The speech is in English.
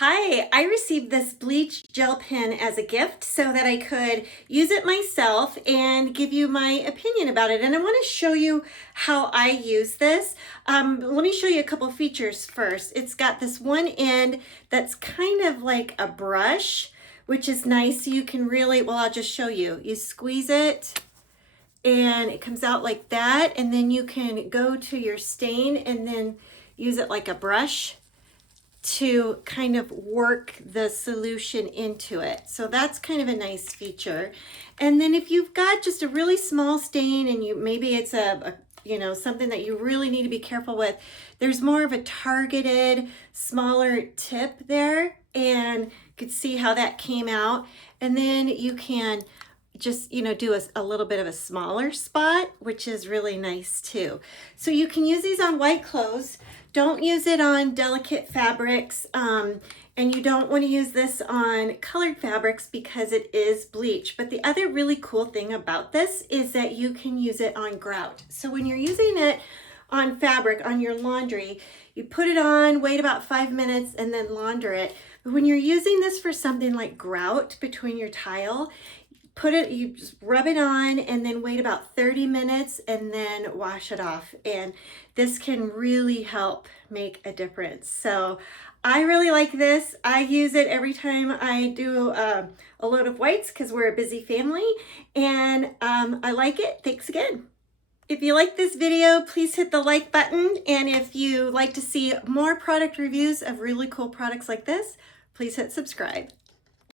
Hi, I received this bleach gel pen as a gift so that I could use it myself and give you my opinion about it. And I want to show you how I use this. Let me show you a couple features first. It's got this one end that's kind of like a brush, which is nice. So you can really, well, I'll just show you. You squeeze it and it comes out like that. And then you can go to your stain and then use it like a brush to kind of work the solution into it. So that's kind of a nice feature. And then if you've got just a really small stain and maybe it's something that you really need to be careful with, there's more of a targeted smaller tip there, and you could see how that came out. And then you can just do a little bit of a smaller spot, which is really nice too. So you can use these on white clothes. Don't use it on delicate fabrics, and you don't want to use this on colored fabrics because it is bleach. But the other really cool thing about this is that you can use it on grout. So when you're using it on fabric, on your laundry, you put it on, wait about 5 minutes, and then launder it. But when you're using this for something like grout between your tile, you just rub it on and then wait about 30 minutes and then wash it off. And this can really help make a difference. So I really like this. I use it every time I do a load of whites because we're a busy family, and I like it. Thanks again. If you like this video, please hit the like button. And if you like to see more product reviews of really cool products like this, please hit subscribe.